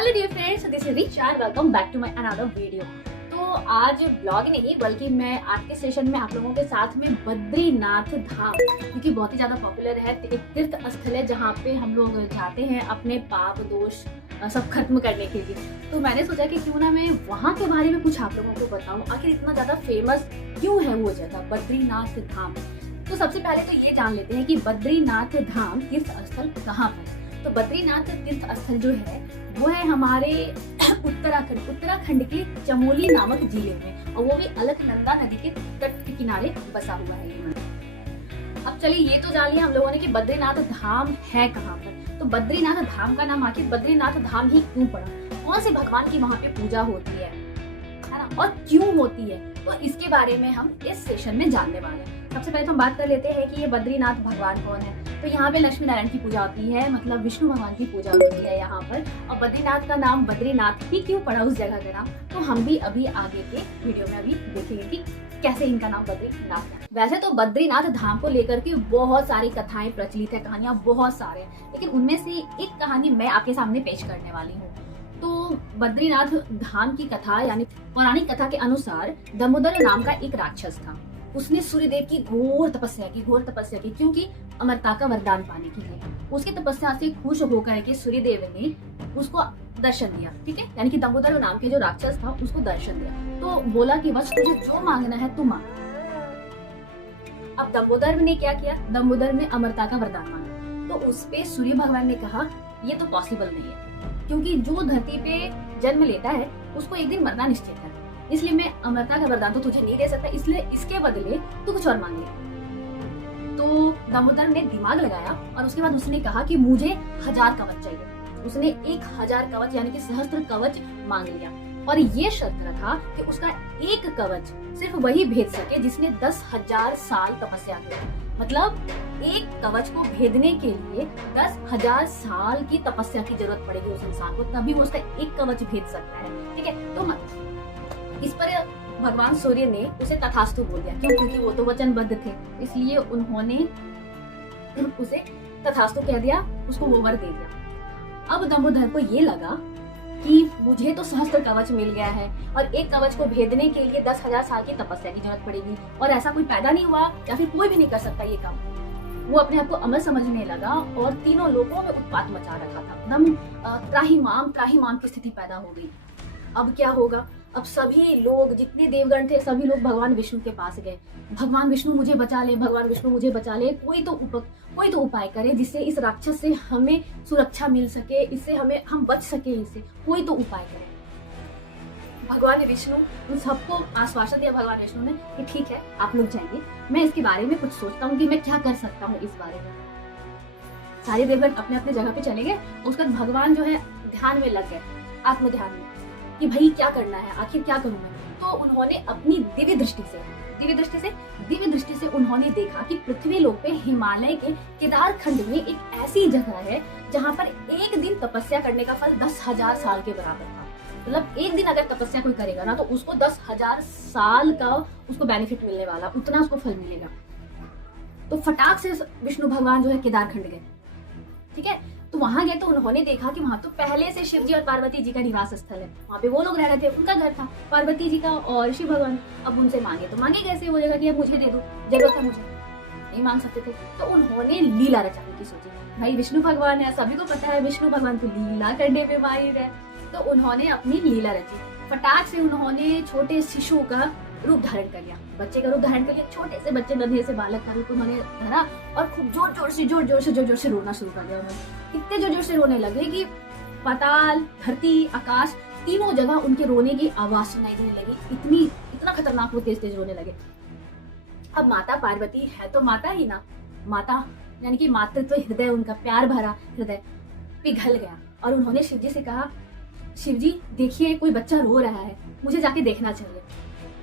Hello dear friends, this is Richa and welcome back to my another video. तो आज blog नहीं बल्कि मैं आज के सेशन में आप लोगों के साथ में बद्रीनाथ धाम, क्योंकि बहुत ही ज्यादा पॉपुलर है, एक तीर्थ स्थल है जहाँ पे हम लोग जाते हैं अपने पाप दोष सब खत्म करने के लिए। तो मैंने सोचा कि क्यों ना मैं वहाँ के बारे में कुछ आप लोगों को बताऊँ, आखिर इतना ज्यादा फेमस क्यों है वो जगह बद्रीनाथ धाम। तो सबसे पहले तो ये जान लेते हैं कि बद्रीनाथ धाम तीर्थ स्थल कहाँ पर है। तो बद्रीनाथ तीर्थ स्थल जो है वो है हमारे उत्तराखंड के चमोली नामक जिले में, और वो भी अलकनंदा नदी के तट के किनारे बसा हुआ है ये मंदिर। अब चलिए ये तो जान लिया हम लोगों ने कि बद्रीनाथ धाम है कहाँ पर। तो बद्रीनाथ धाम का नाम आखिर बद्रीनाथ धाम ही क्यों पड़ा, कौन से भगवान की वहाँ पे पूजा होती है ना, और क्यों होती है, तो इसके बारे में हम इस सेशन में जानने वाले हैं। सबसे पहले तो हम बात कर लेते हैं कि ये बद्रीनाथ भगवान कौन है। तो यहाँ पे लक्ष्मी नारायण की पूजा होती है, मतलब विष्णु भगवान की पूजा होती है यहाँ पर। और बद्रीनाथ का नाम बद्रीनाथ ही क्यों पड़ा उस जगह का नाम, तो हम भी अभी आगे के वीडियो में अभी देखेंगे कि कैसे इनका नाम बद्रीनाथ है। वैसे तो बद्रीनाथ धाम को लेकर के बहुत सारी कथाएं प्रचलित है, कहानियां बहुत सारे हैं, लेकिन उनमें से एक कहानी मैं आपके सामने पेश करने वाली हूँ। तो बद्रीनाथ धाम की कथा यानी पौराणिक कथा के अनुसार दामोदर नाम का एक राक्षस था। उसने सूर्यदेव की घोर तपस्या की क्योंकि अमरता का वरदान पाने के लिए। उसकी तपस्या से खुश होकर के सूर्यदेव ने उसको दर्शन दिया, ठीक है, यानी कि दामोदर नाम के जो राक्षस था उसको दर्शन दिया। तो बोला कि बस तुझे जो मांगना है तू मांग। अब दामोदर ने क्या किया, दामोदर ने अमरता का वरदान मांगा। तो उस पे सूर्य भगवान ने कहा ये तो पॉसिबल नहीं है, क्योंकि जो धरती पे जन्म लेता है उसको एक दिन मरना निश्चित है, इसलिए मैं अमरता का वरदान तो तुझे नहीं दे सकता, इसलिए इसके बदले तू कुछ और मांग ले। तो दामोदर ने दिमाग लगाया और उसके बाद उसने कहा कि मुझे 1000 कवच चाहिए। उसने 1000 कवच यानी कि सहस्त्र कवच मांग लिया, और ये शर्त रखा कि उसका एक कवच सिर्फ वही भेद सके जिसने 10,000 साल तपस्या की। मतलब एक कवच को भेदने के लिए 10,000 साल की तपस्या की जरूरत पड़ेगी उस इंसान को, तभी वो उसका एक कवच भेद सकता है, ठीक है। तो इस पर भगवान सूर्य ने उसे तथास्तु बोल दिया, क्यों, क्योंकि वो तो वचनबद्ध थे, इसलिए उन्होंने उसे तथास्तु कह दिया, उसको वो वर दे दिया। अब दामोदर को ये लगा कि मुझे तो सहस्त्र कवच मिल गया है और एक कवच को भेदने के लिए 10,000 साल की तपस्या की जरूरत पड़ेगी, और ऐसा कोई पैदा नहीं हुआ या फिर कोई भी नहीं कर सकता ये काम। वो अपने आप को अमर समझने लगा और तीनों लोगों में उत्पात मचा रखा था, एकदम त्राहिमाम की स्थिति पैदा हो गई। अब क्या होगा, अब सभी लोग जितने देवगण थे सभी लोग भगवान विष्णु के पास गए। भगवान विष्णु मुझे बचा ले, भगवान विष्णु मुझे बचा ले, कोई तो उपाय करे जिससे इस राक्षस से हमें सुरक्षा मिल सके, इससे हम बच सके, इससे कोई तो उपाय करे। भगवान विष्णु उन सबको आश्वासन दिया भगवान विष्णु ने कि ठीक है आप लोग जाइए, मैं इसके बारे में कुछ सोचता हूँ कि मैं क्या कर सकता हूँ इस बारे में। सारे देवगण अपने अपने जगह पे चले गए। उसके बाद भगवान जो है ध्यान में लग गए, आत्म ध्यान में, कि भाई क्या करना है, आखिर क्या करूं मैं। तो उन्होंने अपनी दिव्य दृष्टि से उन्होंने देखा कि पृथ्वी लोक पे हिमालय के केदार खंड में एक ऐसी जगह है जहां पर एक दिन तपस्या करने का फल 10,000 साल के बराबर था। मतलब एक दिन अगर तपस्या कोई करेगा ना तो उसको 10,000 साल का उसको बेनिफिट मिलने वाला, उतना उसको फल मिलेगा। तो फटाक से विष्णु भगवान जो है केदार खंड गए, ठीक है। तो वहां गए तो उन्होंने देखा कि वहां तो पहले से शिव जी और पार्वती जी का निवास स्थल है, वहां पे वो लोग रह रहे थे, उनका घर था, पार्वती जी का और शिव भगवान। अब उनसे मांगे तो मांगे कैसे वो जगह कि अब मुझे दे दो, जरूरत है मुझे, नहीं मांग सकते थे। तो उन्होंने लीला रचाने की सोची। भाई विष्णु भगवान है, सभी को पता है विष्णु भगवान तो लीला करने में माहिर है। तो उन्होंने अपनी लीला रची। फटाक से उन्होंने छोटे शिशु का रूप धारण कर लिया, बच्चे का रूप धारण कर लिया, छोटे से बच्चे नन्हे से बालक का रूप उन्होंने धरा और खूब जोर जोर से रोना शुरू कर दिया। उन्होंने इतने जोर से रोने लगे कि पाताल, धरती, आकाश तीनों जगह उनके रोने की आवाज सुनाई देने लगी। इतना खतरनाक वो तेज रोने लगे। अब माता पार्वती है तो माता ही ना, माता यानी कि मातृत्व तो हृदय, उनका प्यार भरा हृदय पिघल गया और उन्होंने शिव जी से कहा, शिव जी देखिए कोई बच्चा रो रहा है, मुझे जाके देखना चाहिए।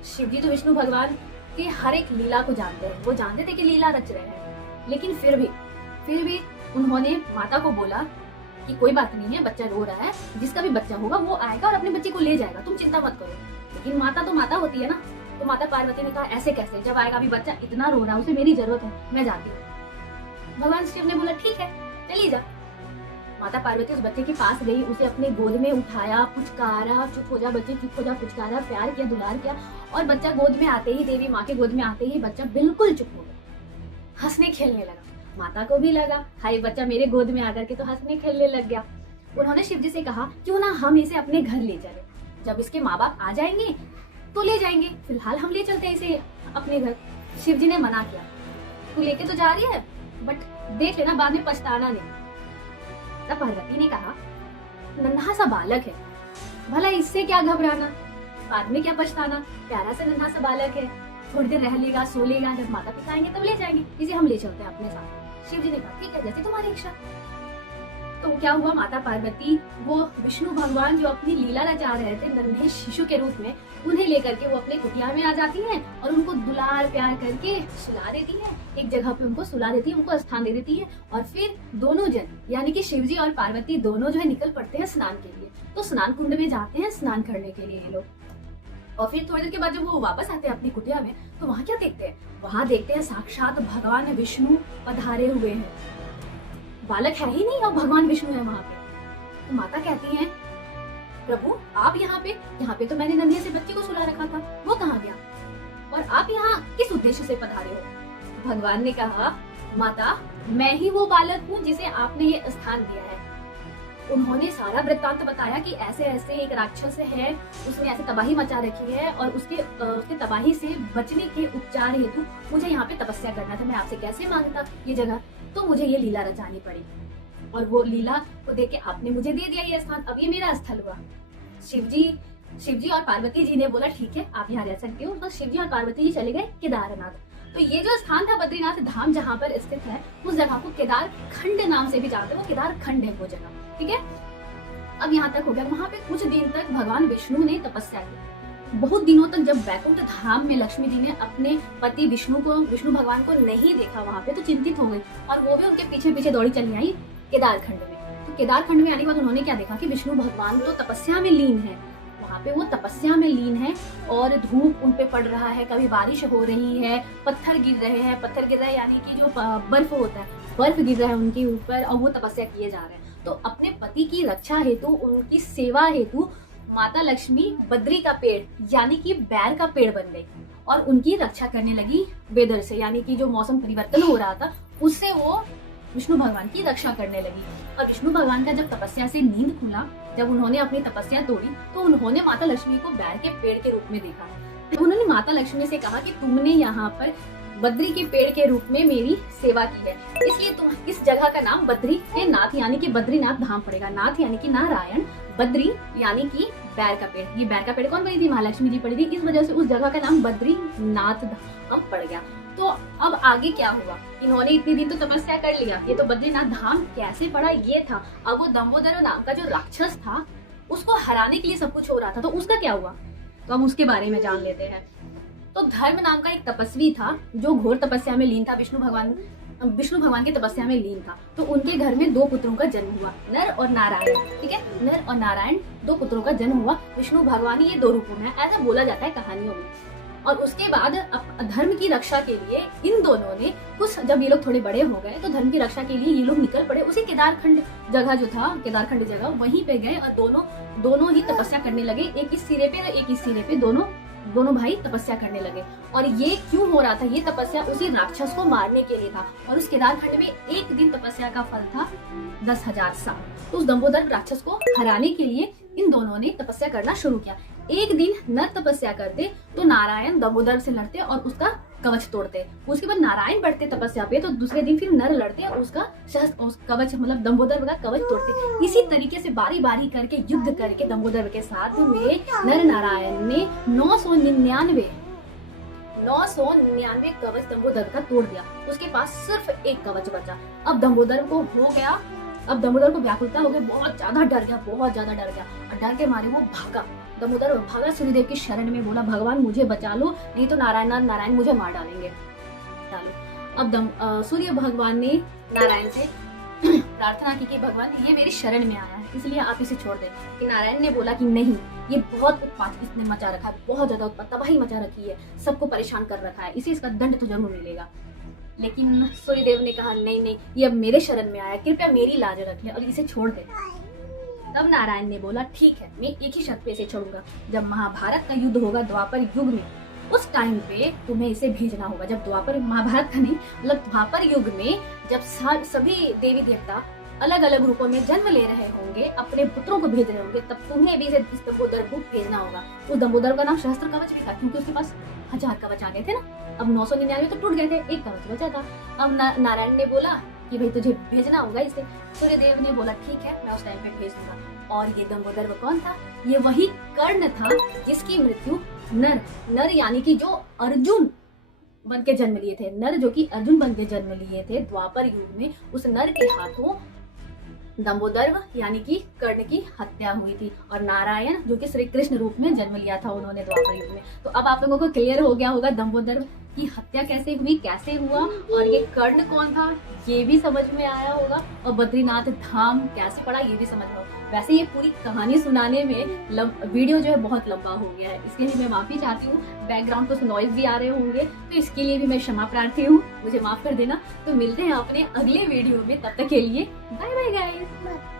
शिव जी तो विष्णु भगवान के हर एक लीला को जानते हैं, वो जानते थे कि लीला रच रहे हैं, लेकिन फिर भी उन्होंने माता को बोला कि कोई बात नहीं है, बच्चा रो रहा है, जिसका भी बच्चा होगा वो आएगा और अपने बच्चे को ले जाएगा, तुम चिंता मत करो। लेकिन माता तो माता होती है ना, तो माता पार्वती ने कहा ऐसे कैसे, जब आएगा भी बच्चा इतना रो रहा है, उसे मेरी जरूरत है, मैं जाती हूँ। भगवान शिव ने बोला ठीक है चलिए जा। माता पार्वती उस बच्चे के पास गई, उसे अपने गोद में उठाया, पुचकारा, चुप हो जा बच्चे, चुप हो जा, पुचकारा, प्यार किया, दुलार किया। और बच्चा गोद में आते ही, देवी माँ के गोद में आते ही बच्चा बिल्कुल चुप हो गया, हंसने खेलने लगा। माता को भी लगा हाय बच्चा मेरे गोद में आकर के तो हंसने खेलने लग गया। उन्होंने शिव जी से कहा क्यों ना हम इसे अपने घर ले चले, जब इसके माँ बाप आ जाएंगे तो ले जाएंगे, फिलहाल हम ले चलते हैं इसे अपने घर। शिव जी ने मना किया, तू लेके तो जा रही है बट देख लेना बाद में पछताना नहीं। तब पार्वती ने कहा नन्हा सा बालक है, भला इससे क्या घबराना, बाद में क्या पछताना, प्यारा सा नन्हा सा बालक है, थोड़ी देर रह लेगा, सो लेगा, जब माता पिता आएंगे तब ले जाएंगे, इसे हम ले चलते हैं अपने साथ। शिव जी ने कहा ठीक है जैसे तुम्हारी इच्छा। तो क्या हुआ, माता पार्वती वो विष्णु भगवान जो अपनी लीला रचा रहे थे नन्हे शिशु के रूप में, उन्हें लेकर के वो अपने कुटिया में आ जाती हैं और उनको दुलार प्यार करके सुला देती है, एक जगह पे उनको सुला देती है, उनको स्थान दे देती है। और फिर दोनों जन यानी कि शिव जी और पार्वती दोनों जो है निकल पड़ते हैं स्नान के लिए। तो स्नान कुंड में जाते हैं स्नान करने के लिए ये लोग। और फिर थोड़ी देर के बाद जब वो वापस आते हैं अपनी कुटिया में तो वहाँ क्या देखते हैं, वहाँ देखते हैं साक्षात भगवान विष्णु पधारे हुए हैं। बालक है ही नहीं और भगवान विष्णु है वहाँ पे। तो माता कहती है प्रभु आप यहाँ पे तो मैंने नन्हे से बच्चे को सुला रखा था, वो कहाँ गया, और आप यहाँ किस उद्देश्य से पधारे हो। भगवान ने कहा माता मैं ही वो बालक हूँ जिसे आपने ये स्थान दिया है। उन्होंने सारा वृत्तांत बताया कि ऐसे ऐसे एक राक्षस है, उसने ऐसे तबाही मचा रखी है और उसके तबाही से बचने के उपचार हेतु मुझे यहाँ पे तपस्या करना था। मैं आपसे कैसे मांगता ये जगह, तो मुझे ये लीला रचानी पड़ी और वो लीला को देख के आपने मुझे दे दिया ये स्थान, अब ये मेरा स्थल हुआ। शिव जी और पार्वती जी ने बोला ठीक है आप यहाँ रह सकते हो। तो शिव जी और पार्वती जी चले गए केदारनाथ। तो ये जो स्थान था बद्रीनाथ धाम जहाँ पर स्थित है, उस जगह को केदार खंड नाम से भी जानते हैं, वो केदार खंड है वो जगह, ठीक है। अब यहाँ तक हो गया। वहाँ पे कुछ दिन तक भगवान विष्णु ने तपस्या की, बहुत दिनों तक। जब वैकुंठ धाम में लक्ष्मी जी ने अपने पति विष्णु भगवान को नहीं देखा वहाँ पे, तो चिंतित हो गई और वो भी उनके पीछे पीछे दौड़ी चली आई केदार खंड में। तो केदार खंड में आने के बाद उन्होंने क्या देखा कि विष्णु भगवान तो तपस्या में लीन है, वहाँ पे वो तपस्या में लीन है और धूप उन पे पड़ रहा है, कभी बारिश हो रही है, पत्थर गिर रहे हैं यानी कि जो बर्फ होता है, बर्फ गिर रहा है उनके ऊपर और वो तपस्या किए जा रहे हैं। तो अपने पति की रक्षा हेतु, उनकी सेवा हेतु माता लक्ष्मी बद्री का पेड़ यानी कि बैर का पेड़ बन गई और उनकी रक्षा करने लगी वेदर से, यानी कि जो मौसम परिवर्तन हो रहा था उससे वो विष्णु भगवान की रक्षा करने लगी। और विष्णु भगवान का जब तपस्या से नींद खुला, जब उन्होंने अपनी तपस्या तोड़ी, तो उन्होंने माता लक्ष्मी को बैर के पेड़ के रूप में देखा। तो उन्होंने माता लक्ष्मी से कहा कि तुमने यहाँ पर बद्री के पेड़ के रूप में मेरी सेवा की है, इसलिए तुम इस जगह का नाम बद्री के नाथ यानी कि बद्रीनाथ धाम पड़ेगा। नाथ यानी कि नारायण, बद्री यानी कि बैर का पेड़। ये बैर का पेड़ कौन बनी थी, महालक्ष्मी जी पड़ी थी, इस वजह से उस जगह का नाम बद्रीनाथ धाम पड़ गया। तो अब आगे क्या हुआ, इन्होंने इतने दिन तो तपस्या कर लिया, ये तो बद्रीनाथ धाम कैसे पड़ा ये था। अब वो दम्बोदर नाम का जो राक्षस था उसको हराने के लिए सब कुछ हो रहा था, तो उसका क्या हुआ, तो हम उसके बारे में जान लेते हैं। तो धर्म नाम का एक तपस्वी था जो घोर तपस्या में लीन था, विष्णु भगवान की तपस्या में लीन था। तो उनके घर में 2 पुत्रों का जन्म हुआ, नर और नारायण, ठीक है, नर और नारायण 2 पुत्रों का जन्म हुआ। विष्णु भगवान ये 2 रूपों में, ऐसा बोला जाता है कहानियों में। और उसके बाद धर्म की रक्षा के लिए इन दोनों ने कुछ, जब ये लोग थोड़े बड़े हो गए तो धर्म की रक्षा के लिए ये लोग निकल पड़े उसी केदारखंड जगह जो था, केदारखंड जगह, वहीं पे गए और दोनों ही तपस्या करने लगे, एक इस सिरे पे और एक इस सिरे पे, दोनों भाई तपस्या करने लगे। और ये क्यों हो रहा था, ये तपस्या उसी राक्षस को मारने के लिए था। और उस केदारखंड में एक दिन तपस्या का फल था 10,000 साल। तो उस दम्बोदर राक्षस को हराने के लिए इन दोनों ने तपस्या करना शुरू किया। एक दिन नर तपस्या करते तो नारायण दम्बोदर से लड़ते और उसका कवच तोड़ते। उसके बाद नारायण बढ़ते तपस्या पे तो दूसरे दिन फिर नर लड़ते और उसका कवच मतलब दम्बोदर का कवच तोड़ते। इसी तरीके से बारी बारी करके युद्ध करके दम्बोदर के साथ में नर नारायण ने 999 कवच दम्बोदर का तोड़ दिया। उसके पास सिर्फ एक कवच बचा। अब दम्बोदर को व्याकुलता हो गई, बहुत ज्यादा डर गया और डर के मारे वो भागा। दम्बोदर भागा सूर्यदेव की शरण में, बोला भगवान मुझे बचा लो, नहीं तो नारायण मुझे मार डालेंगे। अब सूर्य भगवान ने नारायण से प्रार्थना की कि भगवान ये मेरी शरण में आया है इसलिए आप इसे छोड़ दें। कि नारायण ने बोला कि नहीं, ये बहुत उत्पात इसने मचा रखा है, बहुत ज्यादा उत्पात तबाही मचा रखी है, सबको परेशान कर रखा है, इसे इसका दंड तो जरूर मिलेगा। लेकिन सूर्यदेव ने कहा नहीं नहीं, ये अब मेरे शरण में आया, कृपया मेरी लाज रख ले और इसे छोड़ दे। तब नारायण ने बोला ठीक है, मैं एक ही शर्त पे इसे छोड़ूंगा, जब महाभारत का युद्ध होगा द्वापर युग में, उस टाइम पे तुम्हें इसे भेजना होगा। जब द्वापर, महाभारत का नहीं, मतलब द्वापर युग में जब सभी देवी देवता अलग अलग रूपों में जन्म ले रहे होंगे, अपने पुत्रों को भेज रहे होंगे, तब तुम्हें भी इस दंबोदर को भेजना होगा। उस दंबोदर का नाम सहस्त्र कवच भी था, क्योंकि उसके पास 1000 कवच आ गए थे ना। अब 999 तो टूट गए थे, एक कवच बचा था। अब नारायण ने बोला कि भाई तुझे भेजना होगा इसे। सूर्यदेव ने बोला ठीक है, मैं उस टाइम पे भेज दूंगा। और ये दंबोदर कौन था? ये वही कर्ण था जिसकी मृत्यु नर यानी कि जो अर्जुन बन के जन्म लिए थे, नर जो कि अर्जुन बन के जन्म लिए थे द्वापर युग में, उस नर के हाथों दंबोदर यानी कि कर्ण की हत्या हुई थी। और नारायण जो कि श्री कृष्ण रूप में जन्म लिया था उन्होंने द्वापर युग में। तो अब आप लोगों को क्लियर हो गया होगा दंबोदर की हत्या कैसे हुई, कैसे हुआ, और ये कर्ण कौन था ये भी समझ में आया होगा, और बद्रीनाथ धाम कैसे पड़ा ये भी समझ में होगा। वैसे ये पूरी कहानी सुनाने में वीडियो जो है बहुत लंबा हो गया है, इसके लिए मैं माफी चाहती हूँ। बैकग्राउंड कुछ नॉइज भी आ रहे होंगे, तो इसके लिए भी मैं क्षमा प्रार्थी हूँ, मुझे माफ कर देना। तो मिलते हैं अपने अगले वीडियो में, तब तक के लिए बाय बाय गाइस।